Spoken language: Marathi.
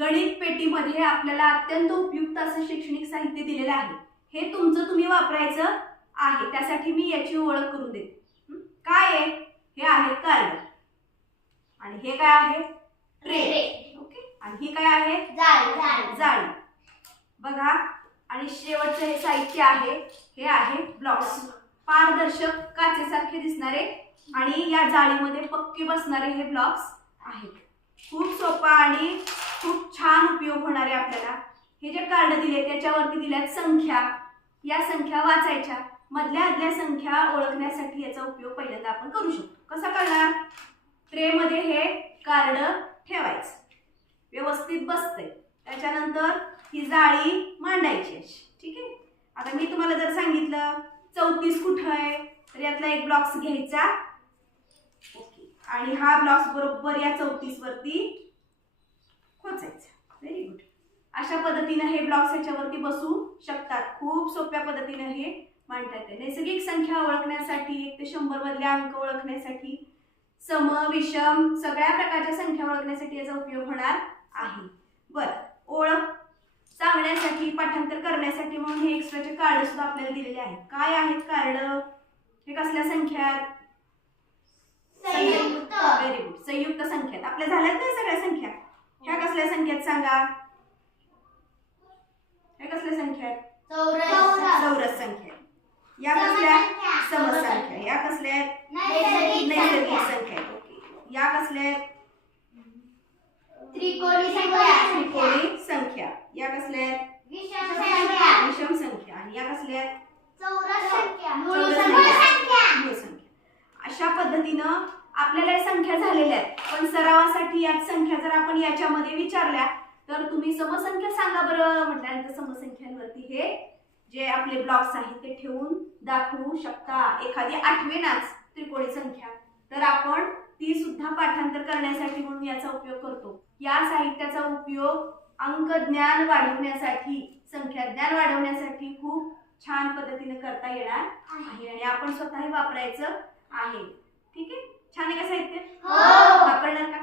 गणित पेटीमध्ये आपल्याला अत्यंत उपयुक्त असं शैक्षणिक साहित्य दिलेलं आहे। हे तुमचं तुम्ही वापरायचं आहे। त्यासाठी मी याची ओळख करून देते। काय आहे? हे आहे कार्ड आणि हे काय आहे? ट्रे। ओके, आणि ही काय आहे? जाळी। जाळी बघा। आणि शेवटचं हे साहित्य आहे, हे आहे ब्लॉक्स। पारदर्शक काचेसारखे दिसणारे आणि या जाळीमध्ये पक्के बसणारे हे ब्लॉक्स आहेत। खूप सोपा आणि खूप छान उपयोग होणारे आपल्याला। हे जे कार्ड दिले त्याच्यावरती दिल्यात संख्या, या संख्या वाचायच्या, मधल्या आदल्या संख्या ओळखण्यासाठी याचा उपयोग पहिल्यांदा आपण करू शकतो। कसा करणार? ट्रे मध्ये हे कार्ड ठेवायचं, व्यवस्थित बसते। त्याच्यानंतर ही जाळी मांडायची अशी, ठीक आहे। आता मी तुम्हाला जर सांगितलं 34 कुठं आहे, तर यातला एक ब्लॉक्स घ्यायचा, ओके, आणि हा ब्लॉक्स बरोबर या 34 वरती खोचायचा। Very good. अशा पद्धतीने हे ब्लॉक्स ह्याच्यावरती बसू शकतात। खूप सोप्या पद्धतीने हे मांडता येते। नैसर्गिक संख्या ओळखण्यासाठी, 1 ते 100 मधले अंक ओळखण्यासाठी, सम विषम सगळ्या प्रकारच्या संख्या ओळखण्यासाठी याचा उपयोग होणार आहे। बरं, ओळख सांगण्यासाठी, पाठांतर करण्यासाठी म्हणून हे एक्स्ट्राचे कार्ड सुद्धा आपल्याला दिलेले आहेत। काय आहेत कार्ड? हे कसल्या संख्या आहेत? संयुक्त। व्हेरी गुड, संयुक्त संख्या। आपल्या झाल्यात नाही सगळ्या संख्या? ह्या कसल्या संख्या आहेत सांगा? ह्या कसल्या संख्या आहेत? चौरस संख्या। या कसल्या? समसंख्या। या कसल्या आहेत? नैसर्गिक संख्या। ओके, या कसल्या आहेत? त्रिकोणी संख्या। या कसल्या आहेत? विषम संख्या। आणि या कसल्या आहेत? मूळ संख्या। अशा पद्धतीनं आपल्याला संख्या झालेल्या आहेत, पण सरावासाठी याच संख्या जर आपण याच्यामध्ये विचारल्या तर तुम्ही समसंख्या सांगा बरं म्हटल्यानंतर समसंख्यांवरती हे जे आपले ब्लॉक्स आहेत ते ठेवून दाखवू शकता। एखादी आठवेनाच त्रिकोणी संख्या तर आपण ती सुद्धा पाठांतर करण्यासाठी म्हणून याचा उपयोग करतो। या साहित्याचा उपयोग अंक ज्ञान वाढवण्यासाठी, संख्या ज्ञान वाढवण्यासाठी खूप छान पद्धतीने करता येणार आहे आणि आपण स्वतःही वापरायचं आहे। ठीक आहे, छान आहे का साहित्य? वापरणार का?